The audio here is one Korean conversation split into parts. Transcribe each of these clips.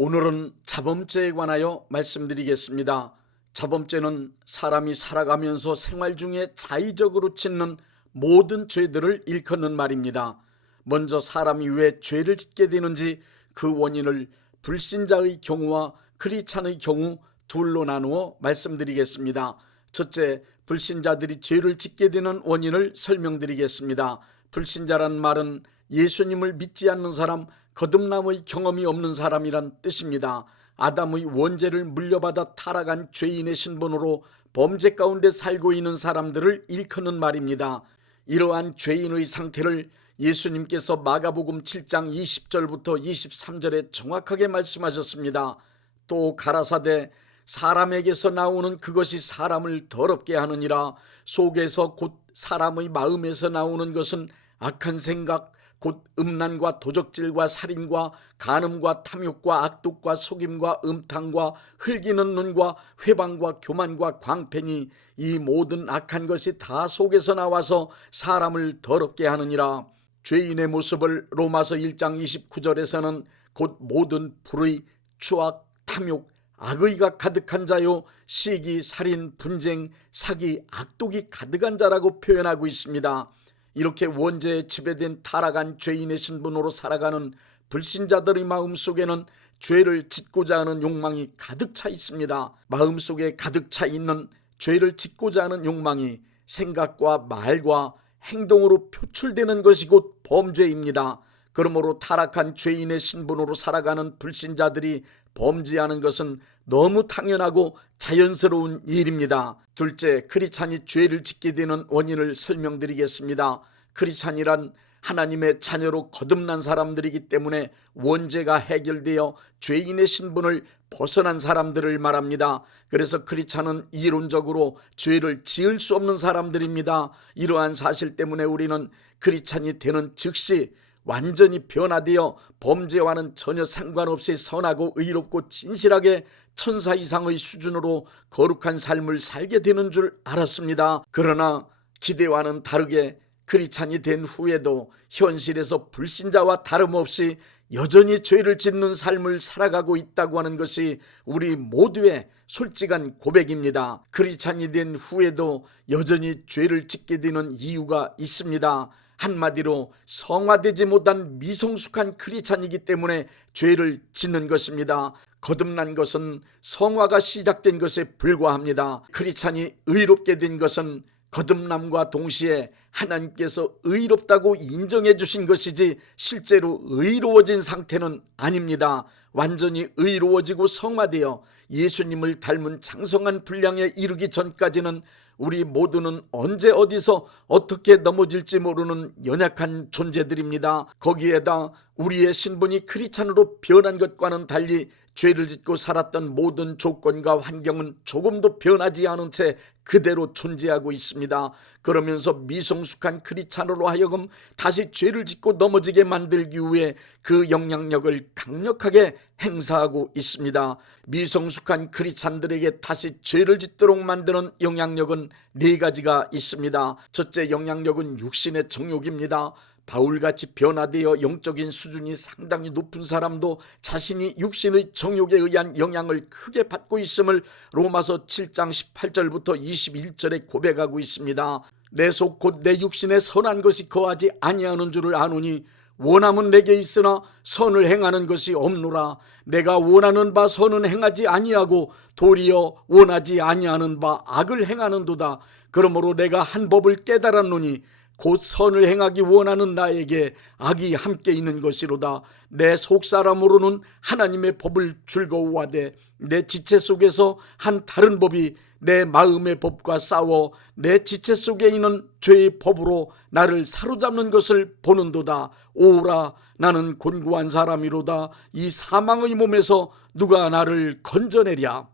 오늘은 자범죄에 관하여 말씀드리겠습니다. 자범죄는 사람이 살아가면서 생활 중에 자의적으로 짓는 모든 죄들을 일컫는 말입니다. 먼저 사람이 왜 죄를 짓게 되는지 그 원인을 불신자의 경우와 크리스찬의 경우 둘로 나누어 말씀드리겠습니다. 첫째, 불신자들이 죄를 짓게 되는 원인을 설명드리겠습니다. 불신자란 말은 예수님을 믿지 않는 사람, 거듭남의 경험이 없는 사람이란 뜻입니다. 아담의 원죄를 물려받아 타락한 죄인의 신분으로 범죄 가운데 살고 있는 사람들을 일컫는 말입니다. 이러한 죄인의 상태를 예수님께서 마가복음 7장 20절부터 23절에 정확하게 말씀하셨습니다. 또 가라사대 사람에게서 나오는 그것이 사람을 더럽게 하느니라. 속에서 곧 사람의 마음에서 나오는 것은 악한 생각, 곧 음란과 도적질과 살인과 간음과 탐욕과 악독과 속임과 음탕과 흘기는 눈과 회방과 교만과 광팬이 이 모든 악한 것이 다 속에서 나와서 사람을 더럽게 하느니라. 죄인의 모습을 로마서 1장 29절에서는 곧 모든 불의, 추악, 탐욕, 악의가 가득한 자요 시기, 살인, 분쟁, 사기, 악독이 가득한 자라고 표현하고 있습니다. 이렇게 원죄에 지배된 타락한 죄인의 신분으로 살아가는 불신자들의 마음속에는 죄를 짓고자 하는 욕망이 가득 차 있습니다. 마음속에 가득 차 있는 죄를 짓고자 하는 욕망이 생각과 말과 행동으로 표출되는 것이 곧 범죄입니다. 그러므로 타락한 죄인의 신분으로 살아가는 불신자들이 범죄하는 것은 너무 당연하고 자연스러운 일입니다. 둘째, 크리스찬이 죄를 짓게 되는 원인을 설명드리겠습니다. 크리스찬이란 하나님의 자녀로 거듭난 사람들이기 때문에 원죄가 해결되어 죄인의 신분을 벗어난 사람들을 말합니다. 그래서 크리스찬은 이론적으로 죄를 지을 수 없는 사람들입니다. 이러한 사실 때문에 우리는 크리스찬이 되는 즉시 완전히 변화되어 범죄와는 전혀 상관없이 선하고 의롭고 진실하게 천사 이상의 수준으로 거룩한 삶을 살게 되는 줄 알았습니다. 그러나 기대와는 다르게 크리스찬이 된 후에도 현실에서 불신자와 다름없이 여전히 죄를 짓는 삶을 살아가고 있다고 하는 것이 우리 모두의 솔직한 고백입니다. 크리스찬이 된 후에도 여전히 죄를 짓게 되는 이유가 있습니다. 한마디로 성화되지 못한 미성숙한 크리스찬이기 때문에 죄를 짓는 것입니다. 거듭난 것은 성화가 시작된 것에 불과합니다. 크리스찬이 의롭게 된 것은 거듭남과 동시에 하나님께서 의롭다고 인정해 주신 것이지 실제로 의로워진 상태는 아닙니다. 완전히 의로워지고 성화되어 예수님을 닮은 장성한 분량에 이르기 전까지는 우리 모두는 언제 어디서 어떻게 넘어질지 모르는 연약한 존재들입니다. 거기에다 우리의 신분이 크리스찬으로 변한 것과는 달리 죄를 짓고 살았던 모든 조건과 환경은 조금도 변하지 않은 채 그대로 존재하고 있습니다. 그러면서 미성숙한 크리스찬으로 하여금 다시 죄를 짓고 넘어지게 만들기 위해 그 영향력을 강력하게 행사하고 있습니다. 미성숙한 크리스찬들에게 다시 죄를 짓도록 만드는 영향력은 네 가지가 있습니다. 첫째, 영향력은 육신의 정욕입니다. 바울같이 변화되어 영적인 수준이 상당히 높은 사람도 자신이 육신의 정욕에 의한 영향을 크게 받고 있음을 로마서 7장 18절부터 21절에 고백하고 있습니다. 내 속 곧 내 육신에 선한 것이 거하지 아니하는 줄을 아노니 원함은 내게 있으나 선을 행하는 것이 없노라. 내가 원하는 바 선은 행하지 아니하고 도리어 원하지 아니하는 바 악을 행하는도다. 그러므로 내가 한 법을 깨달았노니 곧 선을 행하기 원하는 나에게 악이 함께 있는 것이로다. 내 속사람으로는 하나님의 법을 즐거워하되 내 지체 속에서 한 다른 법이 내 마음의 법과 싸워 내 지체 속에 있는 죄의 법으로 나를 사로잡는 것을 보는도다. 오라, 나는 곤고한 사람이로다. 이 사망의 몸에서 누가 나를 건져내랴.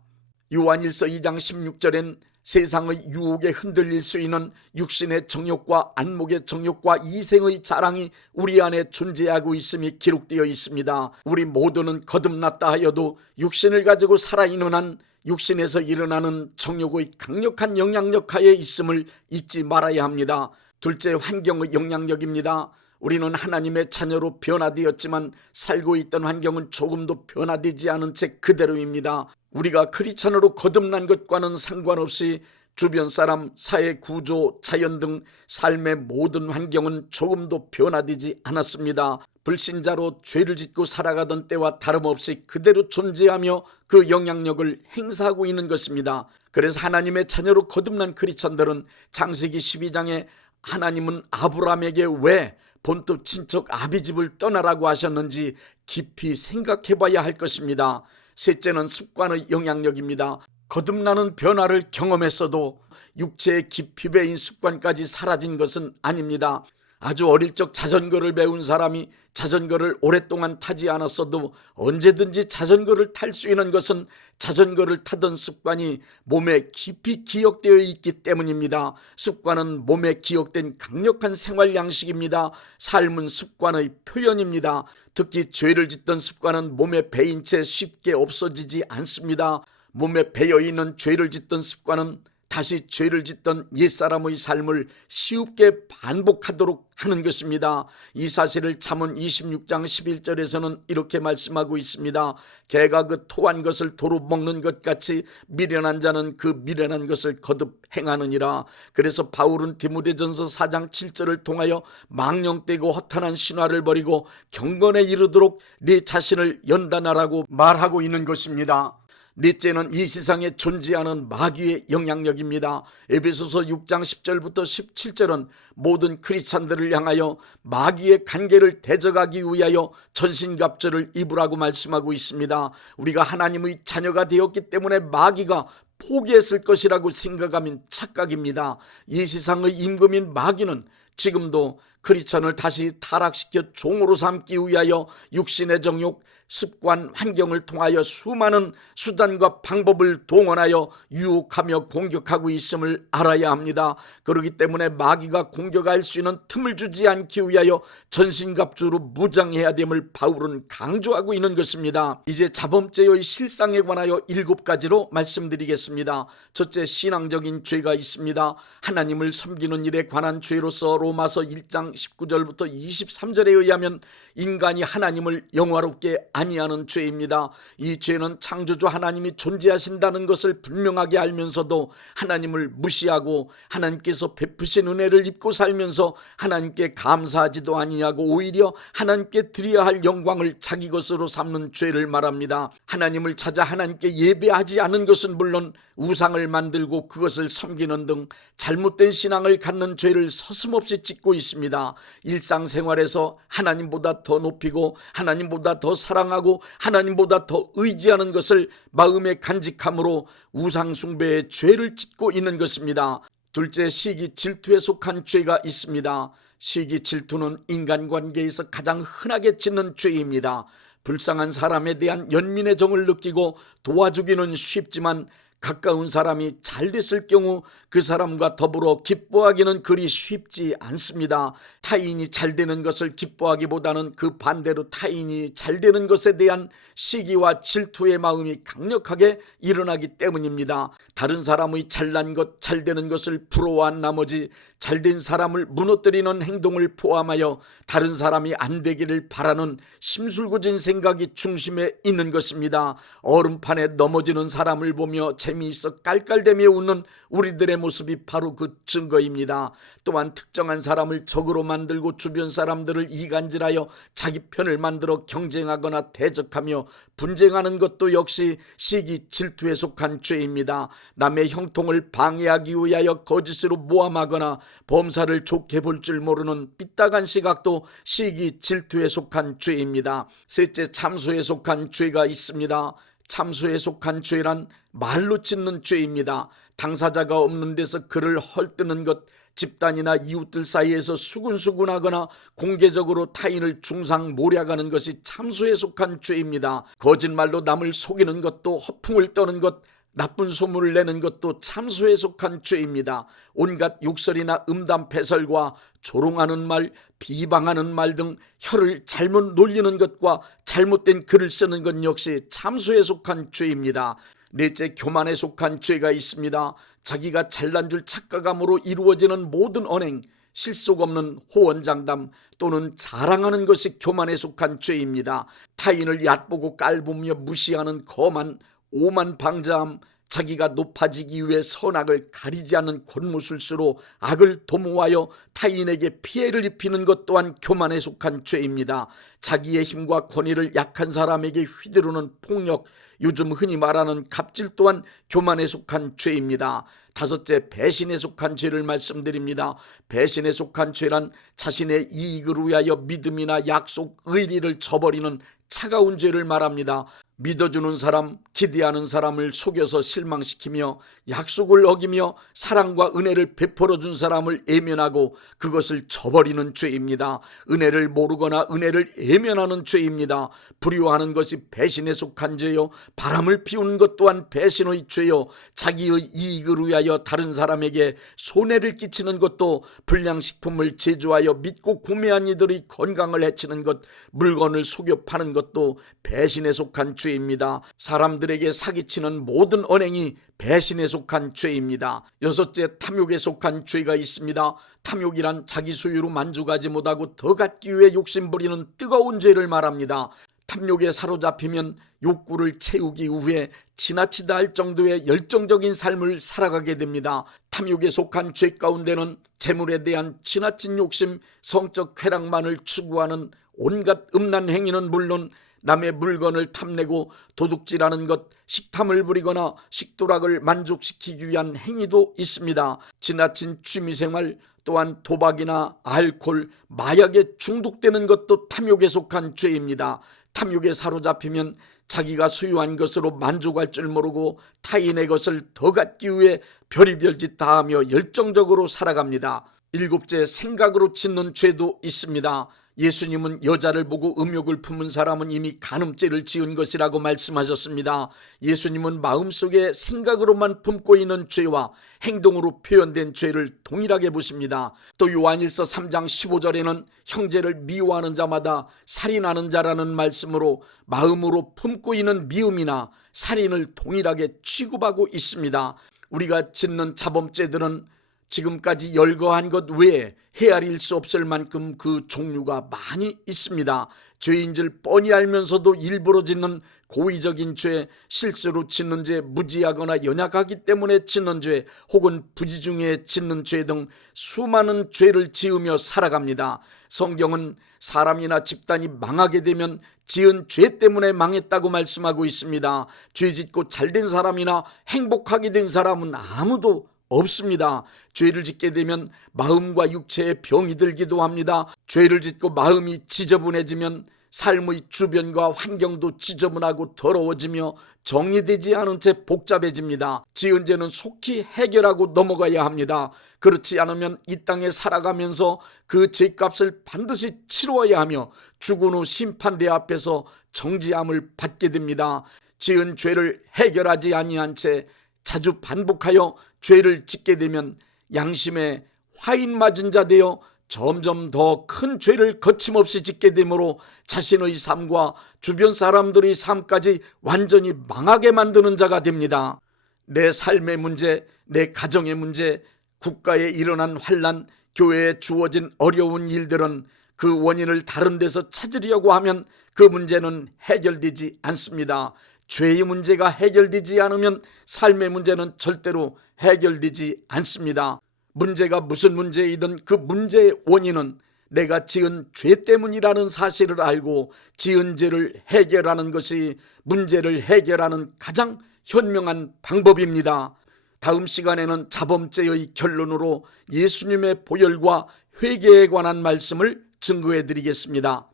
요한일서 2장 16절엔 세상의 유혹에 흔들릴 수 있는 육신의 정욕과 안목의 정욕과 이생의 자랑이 우리 안에 존재하고 있음이 기록되어 있습니다. 우리 모두는 거듭났다 하여도 육신을 가지고 살아있는 한 육신에서 일어나는 정욕의 강력한 영향력 하에 있음을 잊지 말아야 합니다. 둘째, 환경의 영향력입니다. 우리는 하나님의 자녀로 변화되었지만 살고 있던 환경은 조금도 변화되지 않은 채 그대로입니다. 우리가 크리스찬으로 거듭난 것과는 상관없이 주변 사람, 사회 구조, 자연 등 삶의 모든 환경은 조금도 변화되지 않았습니다. 불신자로 죄를 짓고 살아가던 때와 다름없이 그대로 존재하며 그 영향력을 행사하고 있는 것입니다. 그래서 하나님의 자녀로 거듭난 크리스찬들은 창세기 12장에 하나님은 아브라함에게 왜 본토 친척 아비집을 떠나라고 하셨는지 깊이 생각해 봐야 할 것입니다. 셋째는 습관의 영향력입니다. 거듭나는 변화를 경험했어도 육체의 깊이 배인 습관까지 사라진 것은 아닙니다. 아주 어릴 적 자전거를 배운 사람이 자전거를 오랫동안 타지 않았어도 언제든지 자전거를 탈 수 있는 것은 자전거를 타던 습관이 몸에 깊이 기억되어 있기 때문입니다. 습관은 몸에 기억된 강력한 생활 양식입니다. 삶은 습관의 표현입니다. 특히 죄를 짓던 습관은 몸에 배인 채 쉽게 없어지지 않습니다. 몸에 배어있는 죄를 짓던 습관은 다시 죄를 짓던 옛사람의 삶을 쉽게 반복하도록 하는 것입니다. 이 사실을 잠언 26장 11절에서는 이렇게 말씀하고 있습니다. 개가 그 토한 것을 도로 먹는 것 같이 미련한 자는 그 미련한 것을 거듭 행하느니라. 그래서 바울은 디모데전서 4장 7절을 통하여 망령되고 허탄한 신화를 버리고 경건에 이르도록 네 자신을 연단하라고 말하고 있는 것입니다. 넷째는 이 세상에 존재하는 마귀의 영향력입니다. 에베소서 6장 10절부터 17절은 모든 크리스찬들을 향하여 마귀의 관계를 대적하기 위하여 전신갑주를 입으라고 말씀하고 있습니다. 우리가 하나님의 자녀가 되었기 때문에 마귀가 포기했을 것이라고 생각하면 착각입니다. 이 세상의 임금인 마귀는 지금도 크리스찬을 다시 타락시켜 종으로 삼기 위하여 육신의 정욕, 습관, 환경을 통하여 수많은 수단과 방법을 동원하여 유혹하며 공격하고 있음을 알아야 합니다. 그렇기 때문에 마귀가 공격할 수 있는 틈을 주지 않기 위하여 전신갑주로 무장해야 됨을 바울은 강조하고 있는 것입니다. 이제 자범죄의 실상에 관하여 7가지로 말씀드리겠습니다. 첫째, 신앙적인 죄가 있습니다. 하나님을 섬기는 일에 관한 죄로서 로마서 1장 19절부터 23절에 의하면 인간이 하나님을 영화롭게 아니하는 죄입니다. 이 죄는 창조주 하나님이 존재하신다는 것을 분명하게 알면서도 하나님을 무시하고 하나님께서 베푸신 은혜를 입고 살면서 하나님께 감사하지도 아니하고 오히려 하나님께 드려야 할 영광을 자기 것으로 삼는 죄를 말합니다. 하나님을 찾아 하나님께 예배하지 않은 것은 물론 우상을 만들고 그것을 섬기는 등 잘못된 신앙을 갖는 죄를 서슴없이 짓고 있습니다. 일상생활에서 하나님보다 더 높이고 하나님보다 더 사랑하고 하나님보다 더 의지하는 것을 마음에 간직함으로 우상숭배의 죄를 짓고 있는 것입니다. 둘째, 시기 질투에 속한 죄가 있습니다. 시기 질투는 인간관계에서 가장 흔하게 짓는 죄입니다. 불쌍한 사람에 대한 연민의 정을 느끼고 도와주기는 쉽지만 가까운 사람이 잘 됐을 경우 그 사람과 더불어 기뻐하기는 그리 쉽지 않습니다. 타인이 잘 되는 것을 기뻐하기보다는 그 반대로 타인이 잘 되는 것에 대한 시기와 질투의 마음이 강력하게 일어나기 때문입니다. 다른 사람의 잘난 것, 잘 되는 것을 부러워한 나머지 잘된 사람을 무너뜨리는 행동을 포함하여 다른 사람이 안 되기를 바라는 심술궂은 생각이 중심에 있는 것입니다. 얼음판에 넘어지는 사람을 보며 재미있어 깔깔대며 웃는 우리들의 모습이 바로 그 증거입니다. 또한 특정한 사람을 적으로 만들고 주변 사람들을 이간질하여 자기 편을 만들어 경쟁하거나 대적하며 분쟁하는 것도 역시 시기 질투에 속한 죄입니다. 남의 형통을 방해하기 위하여 거짓으로 모함하거나 범사를 좋게 볼 줄 모르는 삐딱한 시각도 시기 질투에 속한 죄입니다. 셋째, 참소에 속한 죄가 있습니다. 참소에 속한 죄란 말로 짓는 죄입니다. 당사자가 없는 데서 그를 헐뜯는 것, 집단이나 이웃들 사이에서 수군수군하거나 공개적으로 타인을 중상모략하는 것이 참소에 속한 죄입니다. 거짓말로 남을 속이는 것도, 허풍을 떠는 것, 나쁜 소문을 내는 것도 참소에 속한 죄입니다. 온갖 욕설이나 음담패설과 조롱하는 말, 비방하는 말 등 혀를 잘못 놀리는 것과 잘못된 글을 쓰는 것 역시 참소에 속한 죄입니다. 넷째, 교만에 속한 죄가 있습니다. 자기가 잘난 줄 착각함으로 이루어지는 모든 언행, 실속 없는 호언장담 또는 자랑하는 것이 교만에 속한 죄입니다. 타인을 얕보고 깔보며 무시하는 거만, 오만 방자함, 자기가 높아지기 위해 선악을 가리지 않는 권무술수로 악을 도모하여 타인에게 피해를 입히는 것 또한 교만에 속한 죄입니다. 자기의 힘과 권위를 약한 사람에게 휘두르는 폭력, 요즘 흔히 말하는 갑질 또한 교만에 속한 죄입니다. 다섯째, 배신에 속한 죄를 말씀드립니다. 배신에 속한 죄란 자신의 이익을 위하여 믿음이나 약속, 의리를 저버리는 차가운 죄를 말합니다. 믿어주는 사람, 기대하는 사람을 속여서 실망시키며 약속을 어기며 사랑과 은혜를 베풀어준 사람을 외면하고 그것을 저버리는 죄입니다. 은혜를 모르거나 은혜를 외면하는 죄입니다. 불효하는 것이 배신에 속한 죄요, 바람을 피우는 것 또한 배신의 죄요, 자기의 이익을 위하여 다른 사람에게 손해를 끼치는 것도, 불량식품을 제조하여 믿고 구매한 이들의 건강을 해치는 것, 물건을 속여 파는 것도 배신에 속한 죄입니다. 사람들에게 사기치는 모든 언행이 배신에 속한 죄입니다. 여섯째, 탐욕에 속한 죄가 있습니다. 탐욕이란 자기 소유로 만족하지 못하고 더 갖기 위해 욕심부리는 뜨거운 죄를 말합니다. 탐욕에 사로잡히면 욕구를 채우기 위해 지나치다 할 정도의 열정적인 삶을 살아가게 됩니다. 탐욕에 속한 죄 가운데는 재물에 대한 지나친 욕심, 성적 쾌락만을 추구하는 온갖 음란 행위는 물론 남의 물건을 탐내고 도둑질하는 것, 식탐을 부리거나 식도락을 만족시키기 위한 행위도 있습니다. 지나친 취미생활 또한 도박이나 알코올, 마약에 중독되는 것도 탐욕에 속한 죄입니다. 탐욕에 사로잡히면 자기가 소유한 것으로 만족할 줄 모르고 타인의 것을 더 갖기 위해 별의별 짓 다 하며 열정적으로 살아갑니다. 일곱째, 생각으로 짓는 죄도 있습니다. 예수님은 여자를 보고 음욕을 품은 사람은 이미 간음죄를 지은 것이라고 말씀하셨습니다. 예수님은 마음속에 생각으로만 품고 있는 죄와 행동으로 표현된 죄를 동일하게 보십니다. 또 요한일서 3장 15절에는 형제를 미워하는 자마다 살인하는 자라는 말씀으로 마음으로 품고 있는 미움이나 살인을 동일하게 취급하고 있습니다. 우리가 짓는 자범죄들은 지금까지 열거한 것 외에 헤아릴 수 없을 만큼 그 종류가 많이 있습니다. 죄인 줄 뻔히 알면서도 일부러 짓는 고의적인 죄, 실수로 짓는 죄, 무지하거나 연약하기 때문에 짓는 죄, 혹은 부지 중에 짓는 죄 등 수많은 죄를 지으며 살아갑니다. 성경은 사람이나 집단이 망하게 되면 지은 죄 때문에 망했다고 말씀하고 있습니다. 죄 짓고 잘된 사람이나 행복하게 된 사람은 아무도 없습니다. 죄를 짓게 되면 마음과 육체에 병이 들기도 합니다. 죄를 짓고 마음이 지저분해지면 삶의 주변과 환경도 지저분하고 더러워지며 정리되지 않은 채 복잡해집니다. 지은 죄는 속히 해결하고 넘어가야 합니다. 그렇지 않으면 이 땅에 살아가면서 그 죄값을 반드시 치루어야 하며 죽은 후 심판대 앞에서 정죄함을 받게 됩니다. 지은 죄를 해결하지 아니한 채 자주 반복하여 죄를 짓게 되면 양심에 화인 맞은 자 되어 점점 더 큰 죄를 거침없이 짓게 되므로 자신의 삶과 주변 사람들의 삶까지 완전히 망하게 만드는 자가 됩니다. 내 삶의 문제, 내 가정의 문제, 국가에 일어난 환난, 교회에 주어진 어려운 일들은 그 원인을 다른 데서 찾으려고 하면 그 문제는 해결되지 않습니다. 죄의 문제가 해결되지 않으면 삶의 문제는 절대로 해결되지 않습니다. 문제가 무슨 문제이든 그 문제의 원인은 내가 지은 죄 때문이라는 사실을 알고 지은 죄를 해결하는 것이 문제를 해결하는 가장 현명한 방법입니다. 다음 시간에는 자범죄의 결론으로 예수님의 보혈과 회개에 관한 말씀을 증거해 드리겠습니다.